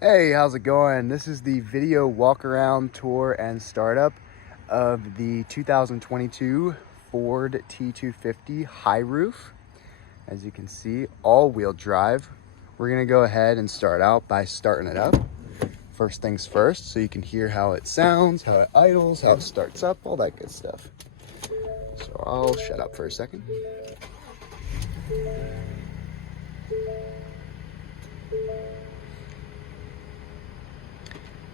Hey, how's it going? This is the video walk around tour and startup of the 2022 Ford T250 high roof. As you can see, all-wheel drive. We're gonna go ahead and start out by starting it up. First things first, so you can hear how it sounds, how it idles, how it starts up, all that good stuff. So I'll shut up for a second.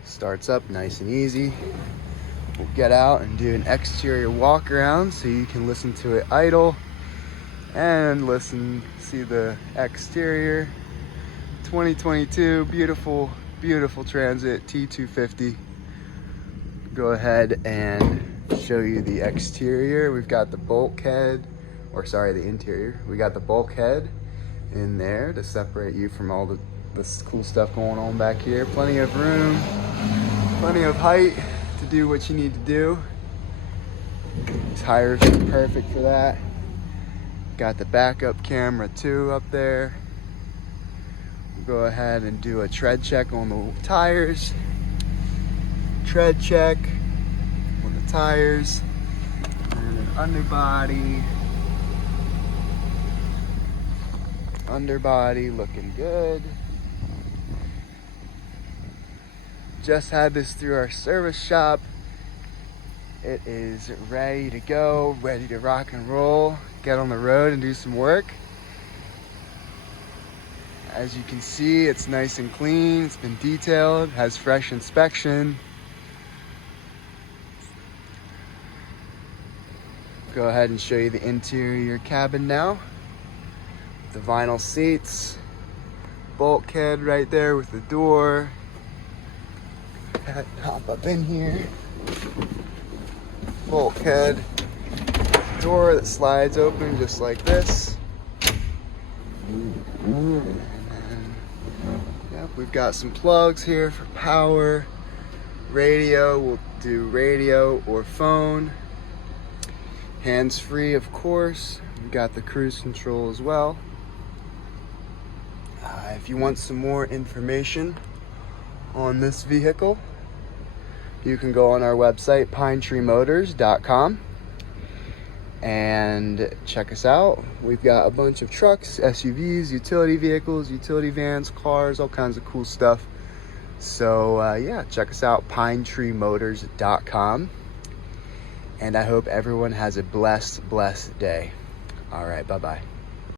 Starts up nice and easy. We'll get out and do an exterior walk around so you can listen to it idle and see the exterior. 2022 beautiful Transit T250. Go ahead and show you the exterior. We've got the bulkhead, the interior. We got the bulkhead in there to separate you from all this cool stuff going on back here. Plenty of room, plenty of height to do what you need to do. This high roof is perfect for that. Got the backup camera too up there. We'll go ahead and do a tread check on the tires. Tread check on the tires. And an underbody looking good. Just had this through our service shop. It is ready to go, ready to rock and roll, get on the road and do some work. As you can see, it's nice and clean, it's been detailed, has fresh inspection. Go ahead and show you the interior cabin now. The vinyl seats, bulkhead right there with the door. Hop up in here. Bulkhead, door that slides open just like this. And then, we've got some plugs here for power, radio. We'll do radio or phone. Hands-free, of course. We've got the cruise control as well. If you want some more information on this vehicle, you can go on our website, pinetreemotors.com, and check us out. We've got a bunch of trucks, SUVs, utility vehicles, utility vans, cars, all kinds of cool stuff. So yeah, check us out, pinetreemotors.com. And I hope everyone has a blessed day. All right, bye-bye.